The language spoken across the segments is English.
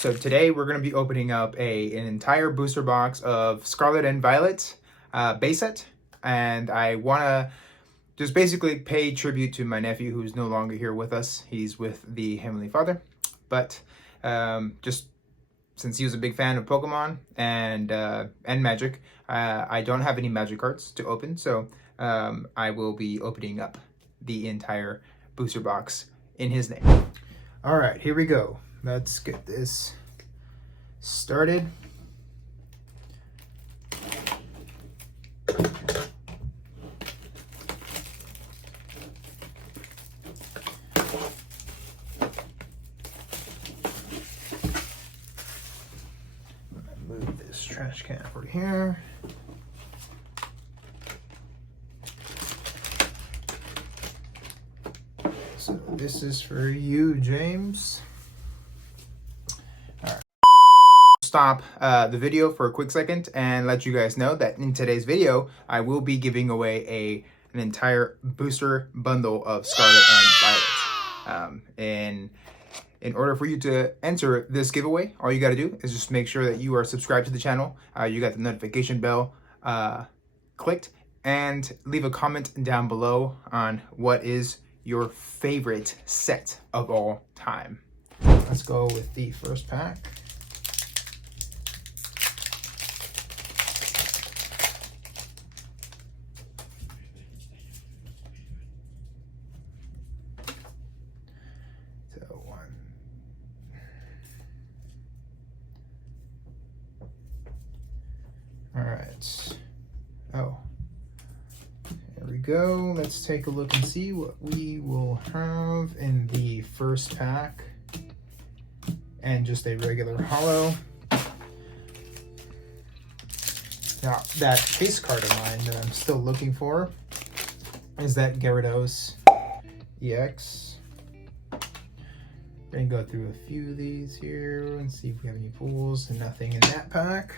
So today we're going to be opening up an entire booster box of Scarlet and Violet base set, and I want to just basically pay tribute to my nephew who's no longer here with us. He's with the Heavenly Father, but just since he was a big fan of Pokemon and Magic, I don't have any Magic cards to open, so I will be opening up the entire booster box in his name. All right, here we go. Let's get this started. Move this trash can over here. So this is for you, James. All right. Stop the video for a quick second and let you guys know that in today's video, I will be giving away an entire booster bundle of Scarlet and Violet. In order for you to enter this giveaway, all you got to do is just make sure that you are subscribed to the channel. You got the notification bell clicked, and leave a comment down below on what is your favorite set of all time. Let's go with the first pack. So one. All right. Oh. There we go. Let's take a look and see what we will have in the first pack. And just a regular holo. Now, that case card of mine that I'm still looking for is that Gyarados EX. We're going to go through a few of these here and see if we have any pulls. Nothing in that pack.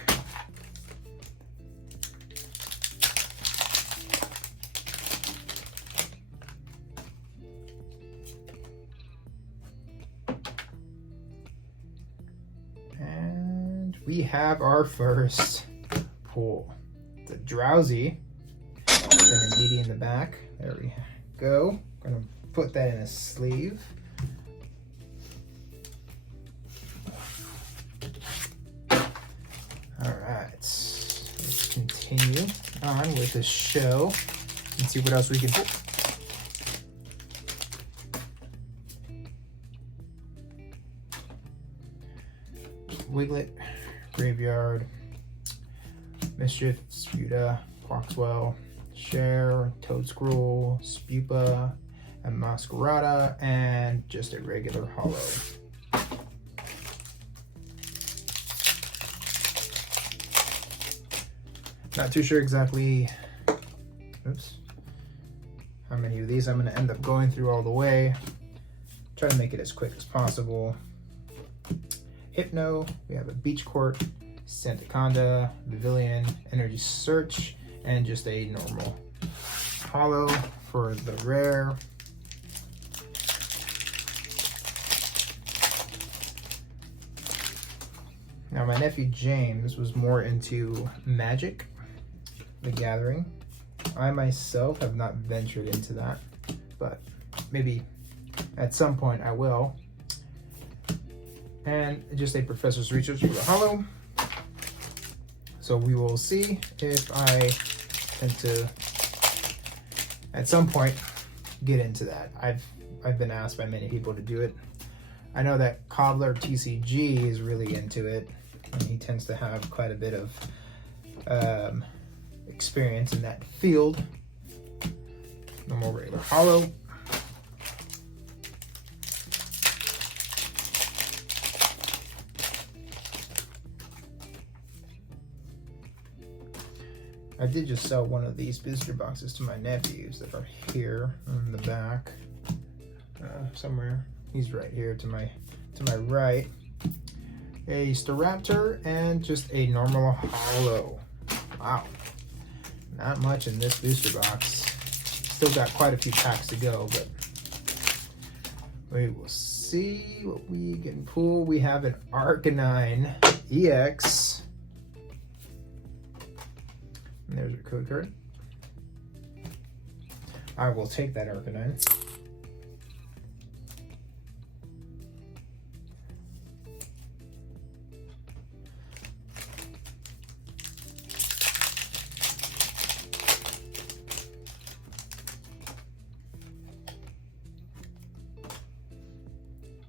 We have our first pull. It's a Drowsy, then a DD in the back. There we go. I'm gonna put that in a sleeve. All right, let's continue on with the show and see what else we can pull. Wiglet, Graveyard, Mischief, Spuda, Quaxwell, Share, Toadscruel, Spupa, and Masquerada, and just a regular holo. Not too sure exactly, oops, how many of these I'm going to end up going through all the way. Try to make it as quick as possible. Hypno, we have a Beach Court, Sandaconda, Pavilion, Energy Search, and just a normal holo for the rare. Now my nephew James was more into Magic, the Gathering. I myself have not ventured into that, but maybe at some point I will. And just a Professor's Research for the holo. So we will see if I tend to, at some point, get into that. I've been asked by many people to do it. I know that Cobbler TCG is really into it, and he tends to have quite a bit of experience in that field. Normal regular holo. I did just sell one of these booster boxes to my nephews that are here in the back somewhere. He's right here to my right. A Staraptor and just a normal holo. Wow, not much in this booster box. Still got quite a few packs to go, but we will see. see what we can pull. We have an Arcanine EX. And there's your code card. I will take that Arcanine.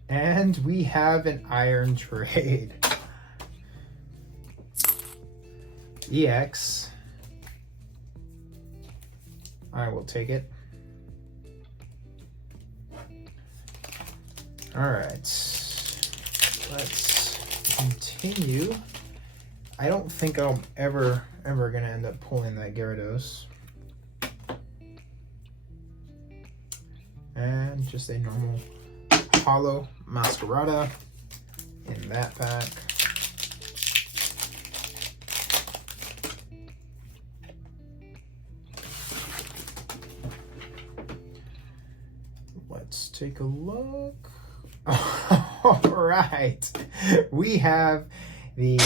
And we have an Iron Trade. EX. I will take it. All right. Let's continue. I don't think I'm ever gonna end up pulling that Gyarados. And just a normal Hollow Masquerada in that pack. Let's take a look. All right, we have the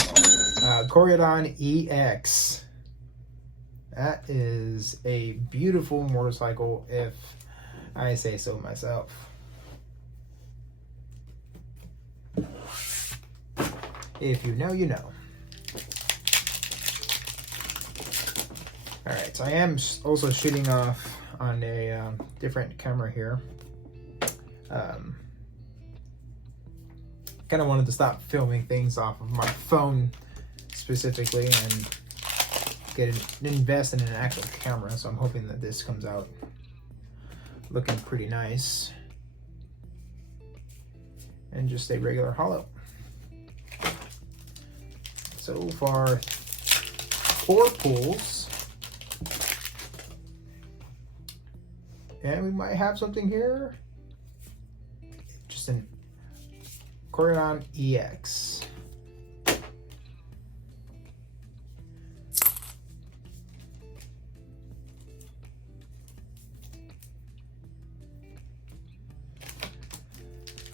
Corydon EX. That is a beautiful motorcycle, if I say so myself. If you know, you know. All right, so I am also shooting off on a different camera here. Kind of wanted to stop filming things off of my phone specifically and invest in an actual camera. So I'm hoping that this comes out looking pretty nice. And just a regular hollow. So far, 4 pulls. And we might have something here. Just an Corydon EX.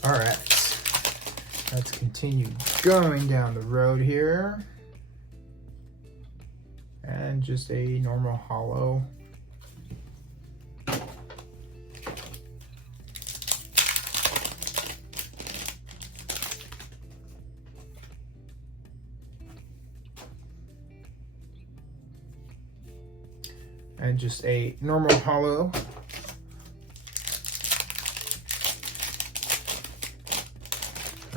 All right, let's continue going down the road here. And just a normal hollow. And just a normal hollow.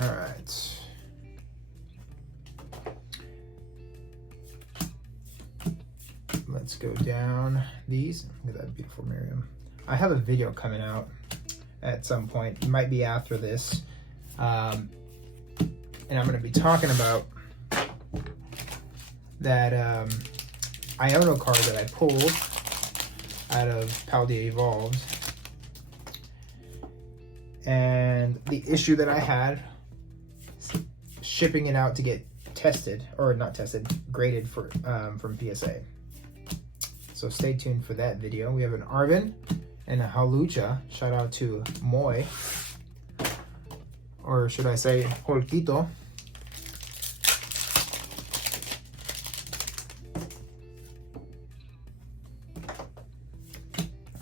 All right. Let's go down these. Look at that beautiful Miriam. I have a video coming out at some point. It might be after this. And I'm going to be talking about that Iono card that I pulled out of Paldea Evolved. And the issue that I had shipping it out to get tested, or not tested, graded for from PSA. So stay tuned for that video. We have an Arvin and a Halucha. Shout out to Moy, or should I say Holquito.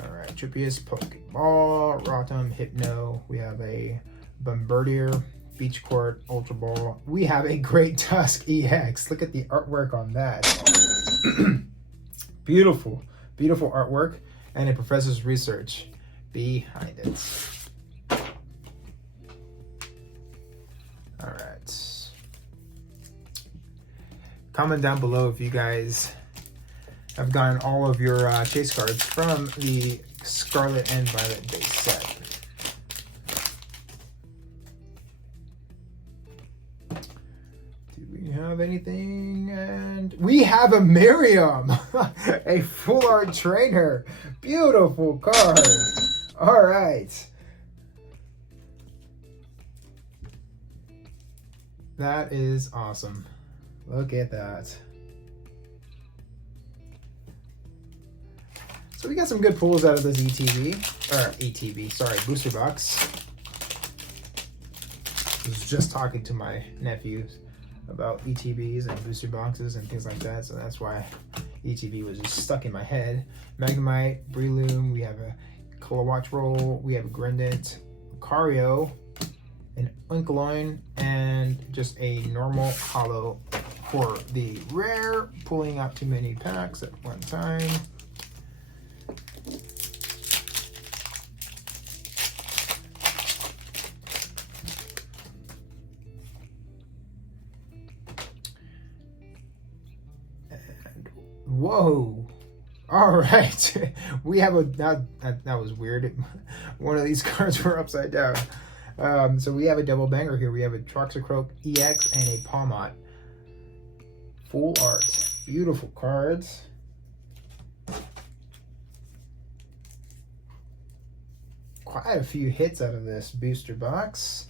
Alright, Trippius, Pokeball, Rotom, Hypno. We have a Bombardier, Beach Court, Ultra Ball. We have a Great Tusk EX. Look at the artwork on that. Beautiful, beautiful artwork, and a professor's research behind it. All right. Comment down below if you guys have gotten all of your chase cards from the Scarlet and Violet base set. Have anything, and we have a Miriam, a full art trainer. Beautiful card. All right, that is awesome. Look at that. So we got some good pulls out of this ETB, sorry, booster box. was just talking to my nephews about ETBs and booster boxes and things like that, so that's why ETB was just stuck in my head. Magnemite, Breloom, we have a Kilowatch Roll, we have a Grindant, Lucario, an Unkaloin, and just a normal holo for the rare, pulling out too many packs at one time. And whoa! All right, we have a that was weird. One of these cards were upside down. So we have a double banger here. We have a Toxicroak EX and a Palmot. Full art. Beautiful cards. Quite a few hits out of this booster box.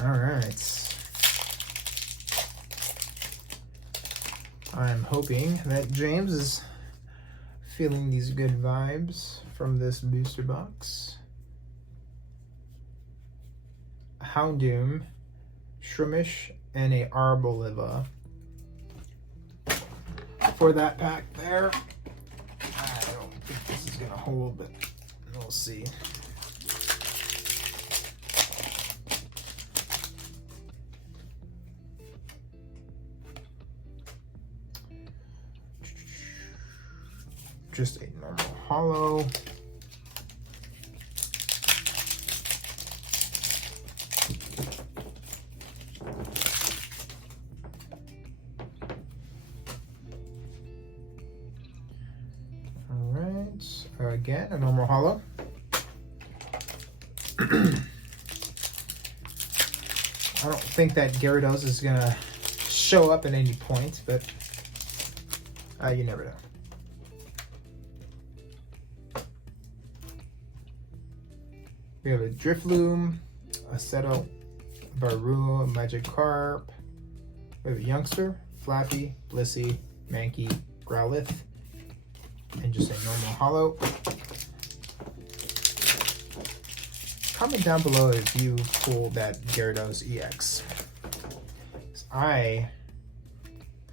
All right. I'm hoping that James is feeling these good vibes from this booster box. Houndoom, Shroomish, and a Arboliva for that pack there. I don't think this is gonna hold, but we'll see. Just a normal holo. Again, a normal holo. I don't think that Gyarados is gonna show up at any point, but you never know. We have a Drifloon, a Seto, Varua, Magikarp. We have a Youngster, Flappy, Blissey, Mankey, Growlithe, and just a normal holo. Comment down below if you pulled that Gyarados EX. I,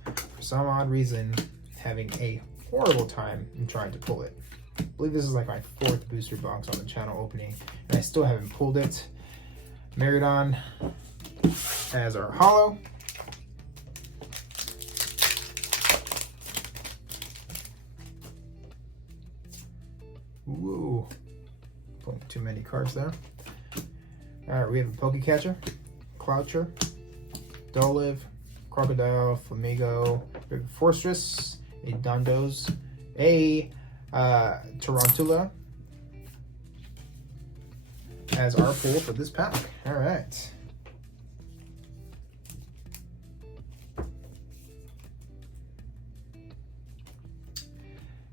for some odd reason, having a horrible time in trying to pull it. I believe this is like my 4th booster box on the channel opening, and I still haven't pulled it. Meridon as our holo. Woo, pulling too many cards there. All right, we have a Pokecatcher, Cloucher, Dolive, Crocodile, Flamigo, we have a Fortress, a Dondo's, a Tarantula as our pull for this pack. All right.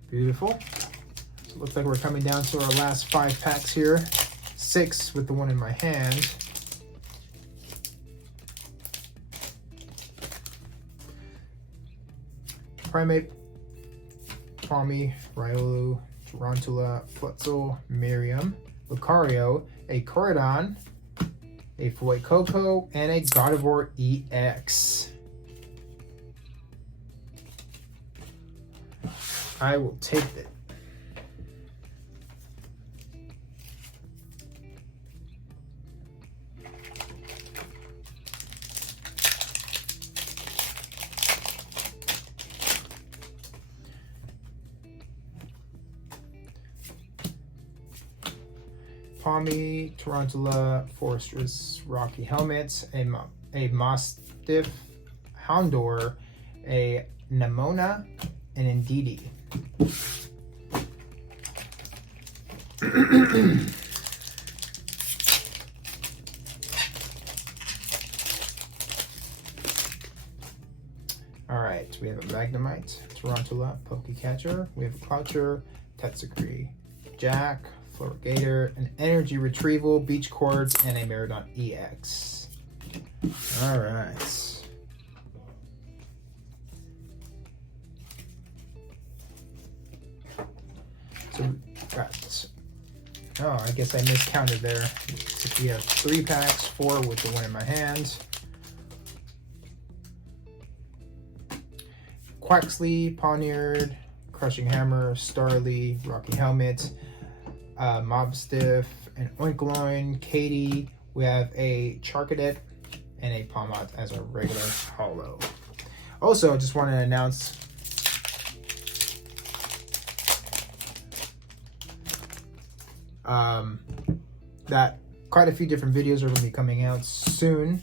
Beautiful. So it looks like we're coming down to our last 5 packs here. 6 with the one in my hand. Primate, Palmy, Riolu, Tarantula, Flutzel, Miriam, Lucario, a Corridon, a Fuecoco, and a Gardevoir EX. I will take it. Palmy, Tarantula, Fortress, Rocky Helmet, a Mastiff, Houndour, a Nemona, and Indeedee. All right, we have a Magnemite, Tarantula, Pokecatcher, we have a Cloucher, Tetsukri, Jack, Florigator, an Energy Retrieval, Beach Cords, and a Meridon EX. All right. So we got Oh, I guess I miscounted there. We have 3 packs, 4 with the one in my hands. Quaxley, Pawniard, Crushing Hammer, Starly, Rocky Helmet, Mobstiff, and Oinkologne, Katie. We have a Charcadet and a Palmot as a regular holo. Also, I just want to announce that quite a few different videos are going to be coming out soon.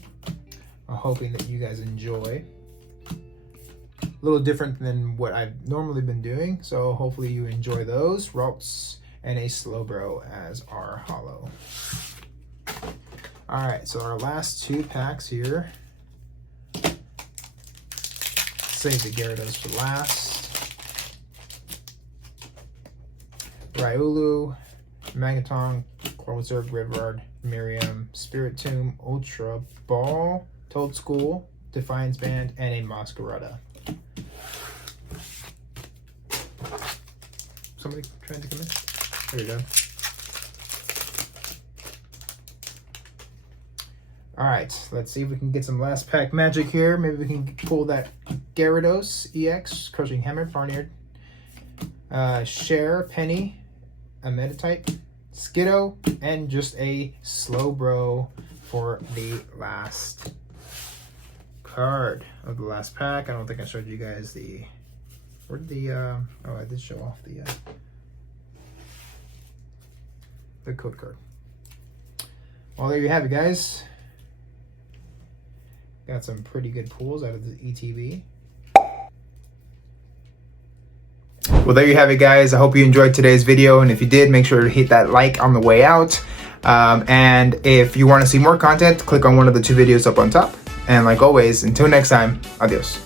I'm hoping that you guys enjoy. A little different than what I've normally been doing, so hopefully you enjoy those. Ralts and a Slowbro as our holo. Alright, so our last 2 packs here. Save the Gyarados for last. Riolu, Magneton, Closer, Rivard, Miriam, Spiritomb, Ultra Ball, Toadschool, Defiance Band, and a Masquerada. Somebody trying to come in? There you go. Alright, let's see if we can get some last pack magic here. Maybe we can pull that Gyarados EX, Crushing Hammer, Barnyard, Cher, Penny, a Metatype, Skiddo, and just a Slowbro for the last card of the last pack. I don't think I showed you guys the... Where did the... oh, I did show off the code card. Well, there you have it, guys. Got some pretty good pulls out of the ETB. Well, there you have it, guys. I hope you enjoyed today's video, and if you did, make sure to hit that like on the way out. And if you want to see more content, click on one of the 2 videos up on top. And like always, until next time, adios.